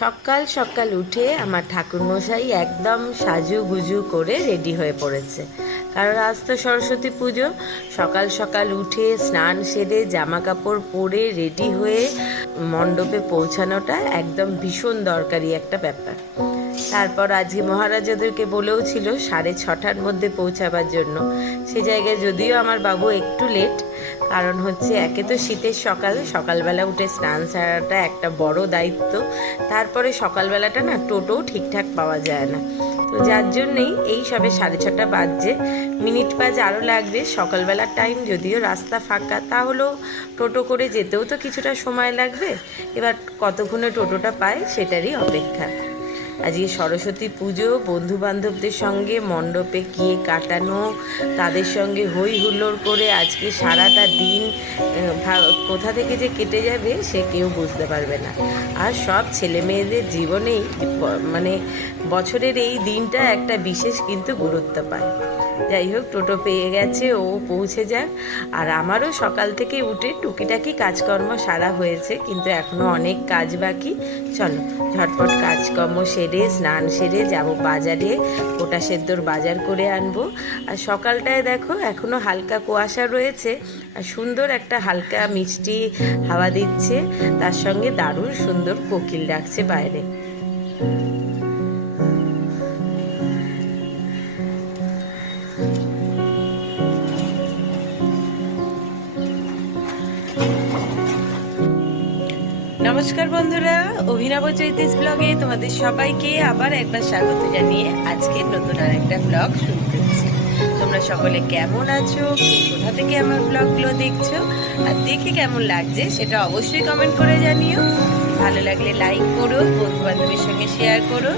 সকাল সকাল উঠে আমার ঠাকুরমশাই একদম সাজু গুজু করে রেডি হয়ে পড়েছে। কারণ আজ তো সরস্বতী পুজো। সকাল সকাল উঠে স্নান সেরে জামা কাপড় পরে রেডি হয়ে মণ্ডপে পৌঁছানোটা একদম ভীষণ দরকারি একটা ব্যাপার। তারপর আজকে মহারাজাদেরকে বলেও ছিল সাড়ে ছটার মধ্যে পৌঁছাবার জন্য। সে জায়গায় যদিও আমার বাবু একটু লেট কারণ হচ্ছে একে তো শীতের সকাল, সকালবেলা উঠে স্নান সারাটা একটা বড় দায়িত্ব। তারপরে সকালবেলাটা না টোটোও ঠিকঠাক পাওয়া যায় না। তো যার জন্যেই এই সবে সাড়ে ছটা বাজছে। মিনিট পাঁচ আরও লাগবে। সকালবেলার টাইম যদিও রাস্তা ফাঁকা, তাহলেও টোটো করে যেতেও তো কিছুটা সময় লাগবে। এবার কতক্ষণে টোটোটা পায় সেটারই অপেক্ষা। আজকে সরস্বতী পুজো বন্ধু বান্ধবদের সঙ্গে, মণ্ডপে গিয়ে কাটানো, তাদের সঙ্গে হই হুল্লোড় করে আজকে সারাটা দিন কোথা থেকে যে কেটে যাবে সে কেউ বুঝতে পারবে না। আর সব ছেলে মেয়েদের জীবনেই মানে বছরের এই দিনটা একটা বিশেষ কিন্তু গুরুত্ব পায়। যাই হোক, টোটো পেয়ে গেছে, ও পৌঁছে যাক। আর আমারও সকাল থেকে উঠে টুকিটাকি কাজকর্ম সারা হয়েছে, কিন্তু এখনও অনেক কাজ বাকি। চলো, ঝটপট কাজকর্ম সেরে, স্নান সেরে যাব বাজারে, গোটা সেদ্ধর বাজার করে আনব। আর সকালটায় দেখো এখনও হালকা কুয়াশা রয়েছে, আর সুন্দর একটা হালকা মিষ্টি হাওয়া দিচ্ছে। তার সঙ্গে দারুণ সুন্দর কোকিল ডাকছে বাইরে। নমস্কার বন্ধুরা, অভিনব চৈতিস ব্লগে তোমাদের সবাইকে আবার একবার স্বাগত জানিয়ে আজকে নতুন আর একটা ব্লগ শুরু করছি। তোমরা সকলে কেমন আছো? কোথা থেকে আমার ব্লগগুলো দেখছ? আর দেখে কেমন লাগছে সেটা অবশ্যই কমেন্ট করে জানিও। ভালো লাগলে লাইক করো বন্ধু বান্ধবের সঙ্গে শেয়ার করো।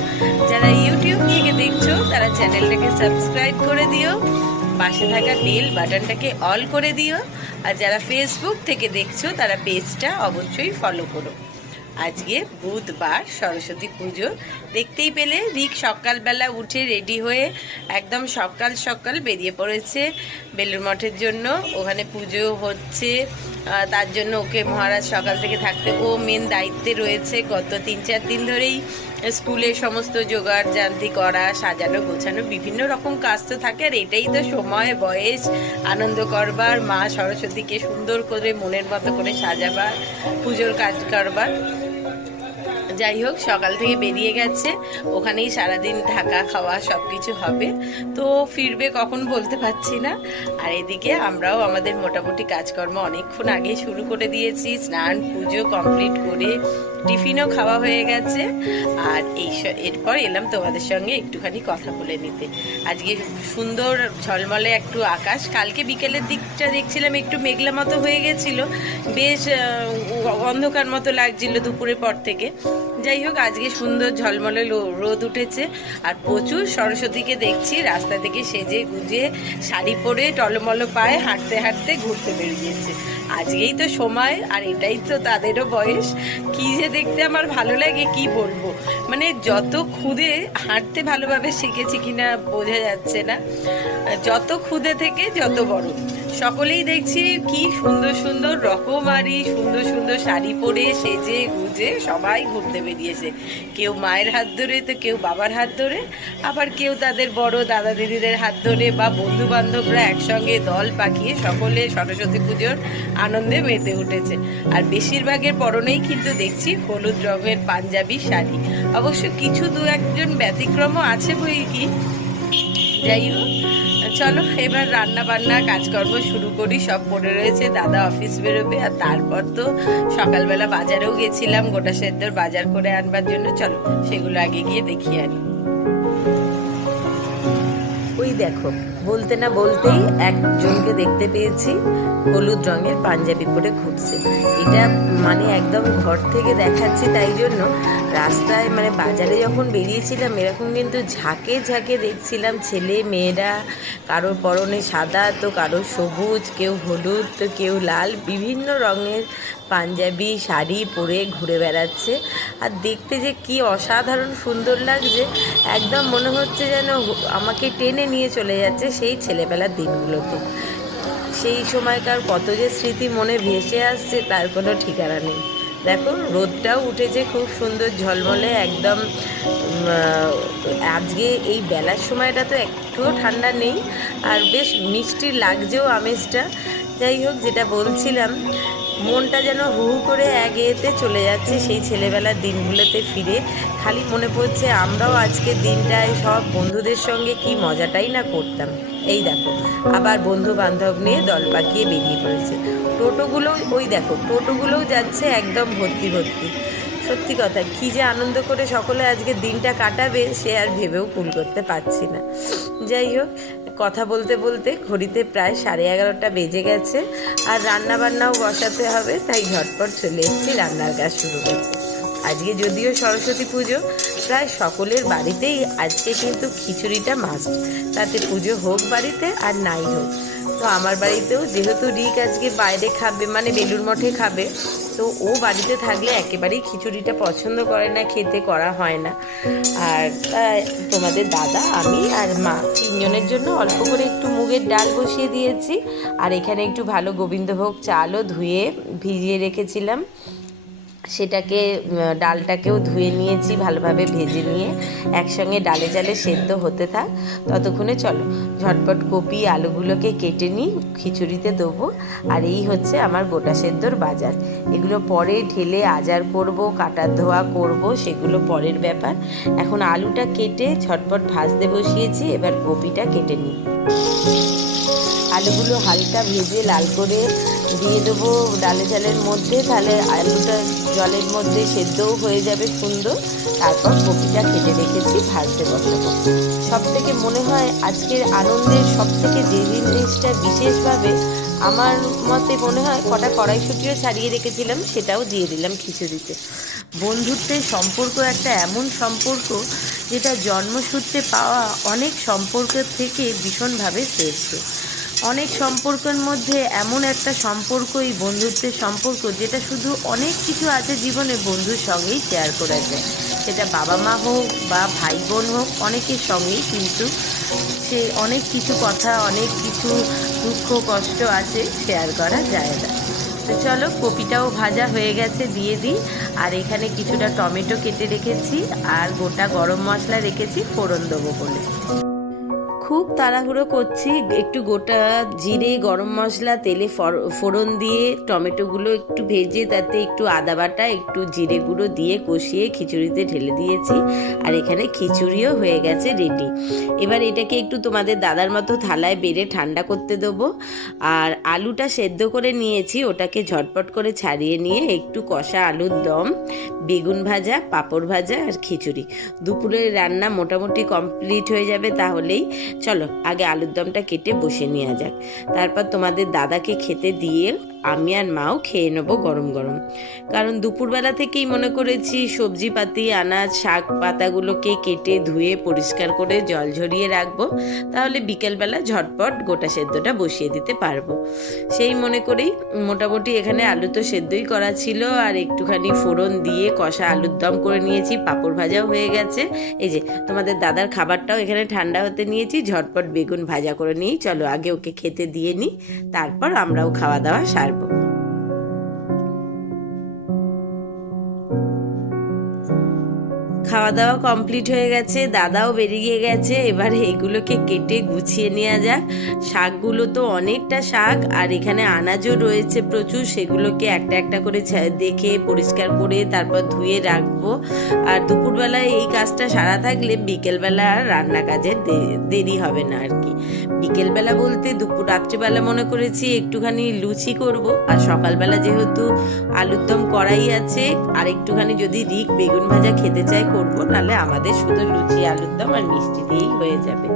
যারা ইউটিউব থেকে দেখছ, তারা চ্যানেলটাকে সাবস্ক্রাইব করে দিও। পাশে থাকা বেল বাটনটাকে অল করে দিও। আর যারা ফেসবুক থেকে দেখছ, তারা পেজটা অবশ্যই ফলো করো। আজকে বুধবার সরস্বতী পুজো। দেখতেই পেলে রিক সকালবেলা উঠে রেডি হয়ে একদম সকাল সকাল বেরিয়ে পড়েছে। বেলুর মঠের জন্য। ওখানে পুজো হচ্ছে। তার জন্য ওকে মহারাজ সকাল থেকে থাকতে ও মেন দায়িত্বে রয়েছে। গত তিন, চার দিন ধরেই স্কুলে সমস্ত জোগাড় জান্তি করা, সাজানো, গোছানো, বিভিন্ন রকম কাজ তো থাকে। আর এটাই তো সময়, বয়স, আনন্দ করবার, মা সরস্বতীকে সুন্দর করে মনের মতো করে সাজাবার, পুজোর কাজ করবার। যাই হোক, সকাল থেকে বেরিয়ে গেছে। ওখানেই সারাদিন থাকা, খাওয়া সব কিছু হবে। তো ফিরবে কখন বলতে পারছি না। আর এদিকে আমরাও আমাদের মোটামুটি কাজকর্ম অনেকক্ষণ আগে শুরু করে দিয়েছি। স্নান, পুজো কমপ্লিট করে টিফিনও খাওয়া হয়ে গেছে। আর এই এরপর এলাম তোমাদের সঙ্গে একটুখানি কথা বলে নিতে। আজকে সুন্দর ঝলমলে একটু আকাশ। কালকে বিকেলের দিকটা দেখছিলাম, একটু মেঘলা মতো হয়ে গেছিল। বেশ অন্ধকার মতো লাগছিল দুপুরের পর থেকে। যাই হোক, আজকে সুন্দর ঝলমলে রোদ উঠেছে আর প্রচুর সরস্বতীকে দেখছি। রাস্তা থেকে সেজে গুজে শাড়ি পরে টলমল পায়ে হাঁটতে হাঁটতে ঘুরতে বেরিয়েছে। আজকেই তো সময় আর এটাই তো তাদেরও বয়স। কি যে দেখতে আমার ভালো লাগে, কি বলব? মানে যত খুদে হাঁটতে ভালোভাবে শিখেছি কিনা বোঝা যাচ্ছে না। যত খুদে থেকে যত বড়। সকলেই দেখছি কি সুন্দর সুন্দর রকমারি, সুন্দর সুন্দর শাড়ি পরে সেজে গুজে সবাই ঘুরতে বেরিয়েছে। কেউ মায়ের হাত ধরে, তো কেউ বাবার হাত ধরে, আবার কেউ তাদের বড় দাদা দিদিদের হাত ধরে বা বন্ধু বান্ধবরা একসঙ্গে দল পাকিয়ে সকলে সরস্বতী পুজোর আনন্দে মেতে উঠেছে। আর বেশিরভাগের পরনেই কিন্তু দেখছি হলুদ রঙের পাঞ্জাবি শাড়ি। অবশ্য কিছু দু একজন ব্যতিক্রমও আছে বই কি? যাই হোক, চলো এবার রান্না বান্না কাজকর্ম শুরু করি, সব পড়ে রয়েছে, দাদা অফিস বেরোবে, আর তারপর তো সকালবেলা বাজারেও গেছিলাম, গোটা সেদ্ধর বাজার করে আনবার জন্য, চলো সেগুলো আগে গিয়ে দেখিয়ে আনি। ওই দেখো বলতে না বলতেই একজনকে দেখতে পেয়েছি, হলুদ রঙের পাঞ্জাবি পরে ঘুরছে। এটা মানে একদম ঘর থেকে দেখাচ্ছি তাই জন্য রাস্তায় মানে বাজারে যখন বেরিয়েছিলাম, এরকম কিন্তু ঝাঁকে ঝাঁকে দেখছিলাম ছেলে, মেয়েরা, কারোর পরনে সাদা, তো কারোর সবুজ, কেউ হলুদ, তো কেউ লাল, বিভিন্ন রঙের পাঞ্জাবি শাড়ি পরে ঘুরে বেড়াচ্ছে। আর দেখতে যে কি অসাধারণ সুন্দর লাগছে, একদম মনে হচ্ছে যেন আমাকে টেনে নিয়ে চলে যাচ্ছে সেই ছেলেবেলার দিনগুলোতে। সেই সময়কার কত যে স্মৃতি মনে ভেসে আসছে, তার কোনো ঠিকানা নেই। দেখো, রোদটাও উঠেছে খুব সুন্দর, ঝলমলে একদম আজকে এই বেলার সময়টা তো একটুও ঠান্ডা নেই। আর বেশ মিষ্টি লাগছেও আমেজটা। যাই হোক, যেটা বলছিলাম মনটা যেন হু হু করে এক এতে চলে যাচ্ছে সেই ছেলেবেলার দিনগুলোতে ফিরে। খালি মনে পড়ছে আমরাও আজকে দিনটায় সব বন্ধুদের সঙ্গে কি মজাটাই না করতাম। এই দেখো, আবার বন্ধু বান্ধব নিয়ে দল পাকিয়ে বেরিয়ে পড়েছে। টোটোগুলোও ওই দেখো, টোটোগুলোও যাচ্ছে একদম ভর্তি ভর্তি। সত্যি কথা, কি যে আনন্দ করে সকলে আজকে দিনটা কাটাবে সে আর ভেবেও ভুল করতে পারছি না। যাই হোক, কথা বলতে বলতে ঘড়িতে প্রায় সাড়ে এগারোটা বেজে গেছে আর রান্না বান্নাও বসাতে হবে, তাই ঝটপট চলে এসেছি রান্নার কাজ শুরু করতে। আজকে যদিও সরস্বতী পুজো, প্রায় সকলের বাড়িতেই আজকে কিন্তু খিচুড়িটা মাস্ট তাতে পুজো হোক বাড়িতে আর নাই হোক। তো আমার বাড়িতেও যেহেতু রিক আজকে বাইরে খাবে মানে বেলুর মঠে খাবে তো ও বাড়িতে থাকলে একেবারেই খিচুড়িটা পছন্দ করে না, খেতে করা হয় না। আর তোমাদের দাদা, আমি আর মা তিনজনের জন্য অল্প করে একটু মুগের ডাল বসিয়ে দিয়েছি। আর এখানে একটু ভালো গোবিন্দভোগ চালও ধুয়ে ভিজিয়ে রেখেছিলাম। সেটাকে ডালটাকেও ধুয়ে নিয়েছি ভালোভাবে ভেজে নিয়ে। একসঙ্গে ডালে জালে সেদ্ধ হতে থাক। ততক্ষণে চলো, ঝটপট কপি আলুগুলোকে কেটে নিই, খিচুড়িতে দেবো। আর এই হচ্ছে আমার গোটা সেদ্ধর বাজার। এগুলো পরে ঢেলে আজার করব, কাটার ধোয়া করব, সেগুলো পরের ব্যাপার। এখন আলুটা কেটে ঝটপট ভাজতে বসিয়েছি, এবার কপিটা কেটে নিই। আলুগুলো হালকা ভেজে লাল করে দিয়ে দেবো ডালে চালের মধ্যে। তাহলে আলুটা জলের মধ্যে সেদ্ধও হয়ে যাবে সুন্দর। তারপর কপিটা কেটে রেখেছি ভাজতে বসাবো। সব থেকে মনে হয় আজকের আনন্দের সব থেকে যে জিনিসটা বিশেষভাবে আমার মতে মনে হয় কটা কড়াইশুটিও ছাড়িয়ে রেখেছিলাম, সেটাও দিয়ে দিলাম খিচুড়িতে। বন্ধুত্বের সম্পর্ক একটা এমন সম্পর্ক যেটা জন্মসূত্রে পাওয়া অনেক সম্পর্কের থেকে ভীষণভাবে শ্রেষ্ঠ। অনেক সম্পর্কের মধ্যে এমন একটা সম্পর্ক এই বন্ধুত্বের সম্পর্ক যেটা শুধু অনেক কিছু আছে জীবনে বন্ধুর সঙ্গেই শেয়ার করা যায় সেটা বাবা মা হোক বা ভাই বোন হোক, অনেকের সঙ্গেই কিন্তু সে অনেক কিছু কথা, অনেক কিছু দুঃখ, কষ্ট আছে শেয়ার করা যায় না। তো চলো কপিটাও ভাজা হয়ে গেছে, দিয়ে দিই। আর এখানে কিছুটা টমেটো কেটে রেখেছি আর গোটা গরম মশলা রেখেছি ফোড়ন দেবো বলে। খুব তাড়াহুড়ো করছি। একটু গোটা জিরে, গরম মশলা, তেলে ফোড়ন দিয়ে, টমেটোগুলো একটু ভেজে, তাতে একটু আদা বাটা, একটু জিরে গুঁড়ো দিয়ে কষিয়ে খিচুড়িতে ঢেলে দিয়েছি। আর এখানে খিচুড়িও হয়ে গেছে রেডি এবার এটাকে একটু তোমাদের দাদার মতো থালায় বেড়ে ঠান্ডা করতে দেবো। আর আলুটা সেদ্ধ করে নিয়েছি, ওটাকে ঝটপট করে ছাড়িয়ে নিয়ে একটু কষা আলুর দম, বেগুন ভাজা, পাঁপড় ভাজা আর খিচুড়ি। দুপুরের রান্না মোটামুটি কমপ্লিট হয়ে যাবে তাহলেই। চলো আগে আলুর দমটা কেটে বসে নেওয়া যাক। তারপর তোমাদের দাদাকে খেতে দিয়ে আমি আর মাও খেয়ে নেব গরম গরম। কারণ দুপুরবেলা থেকেই মনে করেছি সবজি পাতি আনাজ, শাক পাতাগুলোকে কেটে ধুয়ে পরিষ্কার করে জল ঝরিয়ে রাখব। তাহলে বিকেলবেলা ঝটপট গোটা সেদ্ধটা বসিয়ে দিতে পারব। সেই মনে করেই মোটামুটি এখানে আলু তো সেদ্ধই করা ছিল আর একটুখানি ফোড়ন দিয়ে কষা আলুর দম করে নিয়েছি, পাঁপড় ভাজাও হয়ে গেছে। এই যে, তোমাদের দাদার খাবারটাও এখানে ঠান্ডা হতে নিয়েছি, ঝটপট বেগুন ভাজা করে নিই। চলো আগে ওকে খেতে দিয়ে নিই, তারপর আমরাও খাওয়া দাওয়া সারবো। খাওয়া দাওয়া কমপ্লিট হয়ে গেছে, দাদাও বেরিয়ে গেছে। এবার এইগুলোকে কেটে গুছিয়ে নেওয়া যাক। শাকগুলো তো অনেকটা শাক, আর এখানে আনাজও রয়েছে প্রচুর। সেগুলোকে একটা একটা করে দেখে, পরিষ্কার করে তারপর ধুয়ে রাখব। আর দুপুরবেলায় এই কাজটা সারা থাকলে বিকেলবেলা আর রান্না কাজে দেরি হবে না আর কি। বিকেলবেলা বলতে দুপুর, রাত্রিবেলা মনে করেছি একটুখানি লুচি করব। আর সকালবেলা যেহেতু আলুর দম কড়াই আছে, আর একটুখানি যদি রিক বেগুন ভাজা খেতে চাই করব নাহলে আমাদের শুধু লুচি, আলুর দম আর মিষ্টি দিয়েই হয়ে যাবে।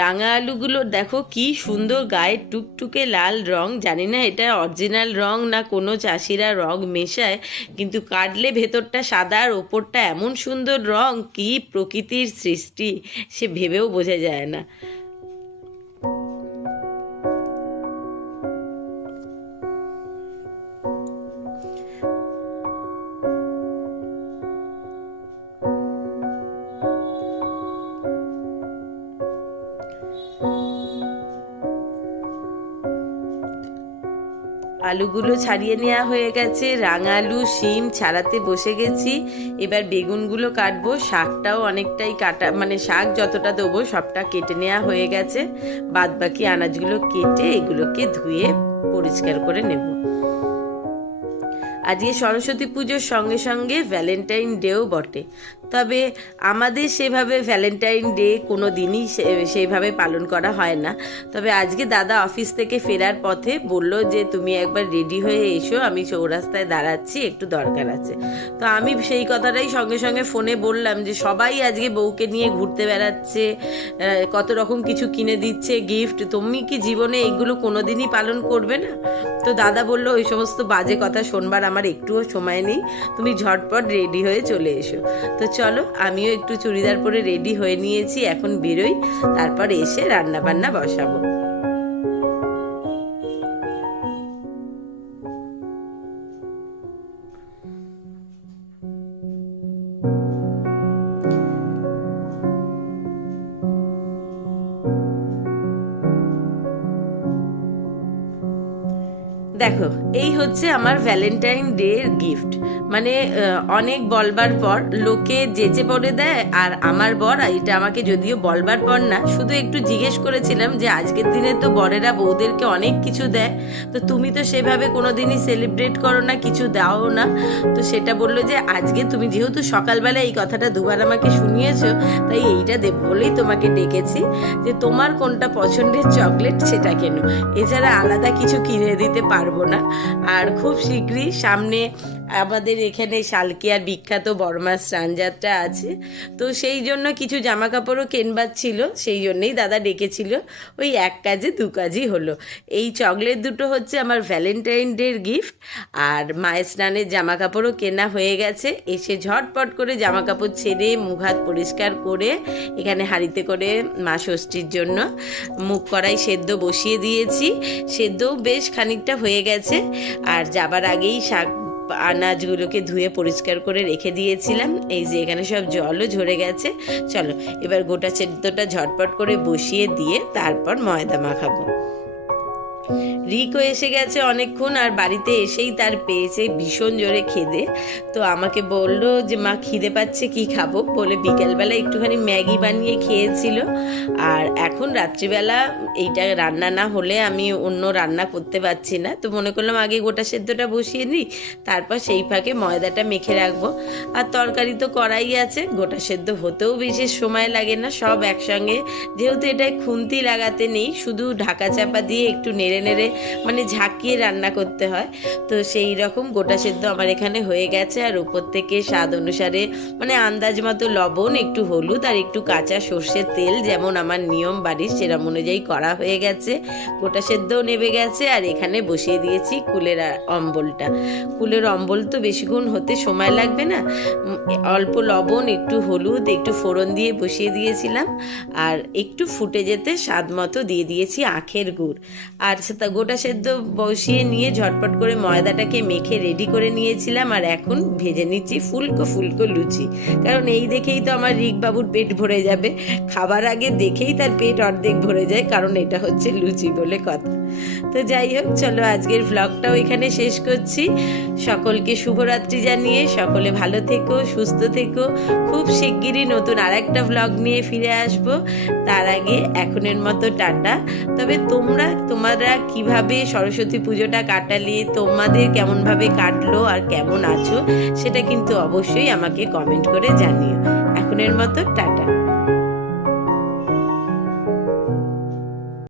রাঙা আলুগুলো, দেখো কি সুন্দর গায়ে টুকটুকে লাল রং। জানি না এটা অরিজিনাল রং না কোনো চাষিরা রং মেশায়, কিন্তু কাটলে ভেতরটা সাদা আর ওপরটা এমন সুন্দর রং, কি প্রকৃতির সৃষ্টি, সে ভেবেও বোঝা যায় না। আলুগুলো ছাড়িয়ে নেওয়া হয়ে গেছে। রাঙা আলু শিম ছাড়াতে বসে গেছি। এবার বেগুনগুলো কাটবো। শাকটাও অনেকটাই কাটা মানে শাক যতটা দেবো সবটা কেটে নেওয়া হয়ে গেছে। বাদ বাকি আনাজগুলো কেটে এগুলোকে ধুয়ে পরিষ্কার করে নেব। আজকে সরস্বতী পুজোর সঙ্গে সঙ্গে ভ্যালেন্টাইন ডেও বটে। তবে আমাদের সেভাবে ভ্যালেন্টাইন ডে কোনো দিনই সেইভাবে পালন করা হয় না। তবে আজকে দাদা অফিস থেকে ফেরার পথে বলল যে, তুমি একবার রেডি হয়ে এসো, আমি চৌরাস্তায় দাঁড়াচ্ছি, একটু দরকার আছে। তো আমি সেই কথাটাই সঙ্গে সঙ্গে ফোনে বললাম যে, সবাই আজকে বউকে নিয়ে ঘুরতে বেড়াচ্ছে কত রকম কিছু কিনে দিচ্ছে গিফট তুমি কি জীবনে এগুলো কোনোদিনই পালন করবে না? তো দাদা বলল, ওই সমস্ত বাজে কথা শোনবার আমার একটুও সময় নেই, তুমি ঝটপট রেডি হয়ে চলে এসো। তো চলো, আমিও একটু চুড়িদার পরে রেডি হয়ে নিয়েছি, এখন বেরোই, তারপর এসে রান্না বান্না বসাবো। দেখো এই হচ্ছে আমার ভ্যালেন্টাইন ডে গিফট মানে অনেক বলবার পর লোকে যেচে পড়ে দেয় আর আমার বর এটা আমাকে যদিও বলবার পর না, শুধু একটু জিজ্ঞেস করেছিলাম যে আজকের দিনে তো বরেরা বউদেরকে অনেক কিছু দেয়। তো তুমি তো সেভাবে কোনো দিনই সেলিব্রেট করো না, কিছু দাও না। তো সেটা বলল যে আজকে তুমি যেহেতু সকালবেলা এই কথাটা দুবার আমাকে শুনিয়েছো, তাই এইটা দেব বলেই তোমাকে ডেকেছি যে তোমার কোনটা পছন্দের চকলেট সেটা কেন। এছাড়া আলাদা কিছু কিনে দিতে পারব না। আর খুব শীঘ্রই সামনে আমাদের এখানে শালকিয়ার বিখ্যাত বড়মা স্নানযাত্রা আছে। তো সেই জন্য কিছু জামা কাপড়ও কেনবার ছিল, সেই জন্যেই দাদা ডেকেছিল। ওই এক কাজে, দু কাজই হলো। এই চকলেট দুটো হচ্ছে আমার ভ্যালেন্টাইন ডের গিফট আর মায়ের স্নানের জামা কাপড়ও কেনা হয়ে গেছে। এসে ঝটপট করে জামা কাপড় ছেড়ে মুখ হাত পরিষ্কার করে এখানে হাঁড়িতে করে মা ষষ্ঠীর জন্য মুখ কড়াই সেদ্ধ বসিয়ে দিয়েছি। সেদ্ধও বেশ খানিকটা হয়ে গেছে। আর যাবার আগেই শাক আনাজগুলোকে ধুয়ে পরিষ্কার করে রেখে দিয়েছিলাম। এই যে এখানে সব জলও ঝরে গেছে। চলো, এবার গোটা সেদ্ধটা ঝটপট করে বসিয়ে দিয়ে তারপর ময়দা মাখাবো। রিকও এসে গেছে অনেকক্ষণ আর বাড়িতে এসেই তার পেয়েছে ভীষণ জোরে খেদে। তো আমাকে বলল যে, মা, খিদে পাচ্ছে, কি খাব? বলে বিকেলবেলা একটুখানি ম্যাগি বানিয়ে খেয়েছিল। আর এখন রাত্রিবেলা এইটা রান্না না হলে আমি অন্য রান্না করতে পারছি না। তো মনে করলাম আগে গোটা সেদ্ধটা বসিয়ে নিই, তারপর সেই ফাঁকে ময়দাটা মেখে রাখব। আর তরকারি তো করাই আছে, গোটা সেদ্ধ হতেও বিশেষ সময় লাগে না, সব একসঙ্গে। যেহেতু এটায় খুন্তি লাগাতে নেই, শুধু ঢাকা চাপা দিয়ে একটু নেড়ে নেড়ে মানে ঝাঁকিয়ে রান্না করতে হয়। তো সেই রকম গোটা সেদ্ধ আমার এখানে হয়ে গেছে। আর উপর থেকে স্বাদ অনুসারে মানে আন্দাজ মতো লবণ, একটু হলুদ আর একটু কাঁচা সর্ষের তেল যেমন আমার নিয়ম বাড়ির সেরকম অনুযায়ী করা হয়ে গেছে। গোটা সেদ্ধও নেবে গেছে আর এখানে বসিয়ে দিয়েছি কুলের অম্বলটা। কুলের অম্বল তো বেশিক্ষণ হতে সময় লাগবে না। অল্প লবণ, একটু হলুদ, একটু ফোড়ন দিয়ে বসিয়ে দিয়েছিলাম। আর একটু ফুটে যেতে স্বাদ মতো দিয়ে দিয়েছি আখের গুড়। আর সেটা গোটা সেদ্ধ বসিয়ে নিয়ে ঝটপট করে ময়দাটাকে মেখে রেডি করে নিয়েছিলাম, আর এখন ভেজে নিচ্ছি ফুলকো ফুলকো লুচি। কারণ এই দেখেই তো আমার রিকবাবুর পেট ভরে যাবে। খাবার আগে দেখেই তার পেট অর্ধেক ভরে যায়, কারণ এটা হচ্ছে লুচি বলে কথা। তো যাই হোক, চলো আজকের ভ্লগটাও এখানে শেষ করছি। সকলকে শুভরাত্রি জানিয়ে সকলে ভালো থেকো, সুস্থ থেকো। খুব শিগগিরই নতুন আর একটা ভ্লগ নিয়ে ফিরে আসব। তার আগে এখনের মতো টাটা। তবে তোমরা তোমরা কীভাবে সরস্বতী পুজোটা কাটালে তোমাদের কেমনভাবে কাটলো আর কেমন আছো, সেটা কিন্তু অবশ্যই আমাকে কমেন্ট করে জানিও। এখনের মতো টাটা।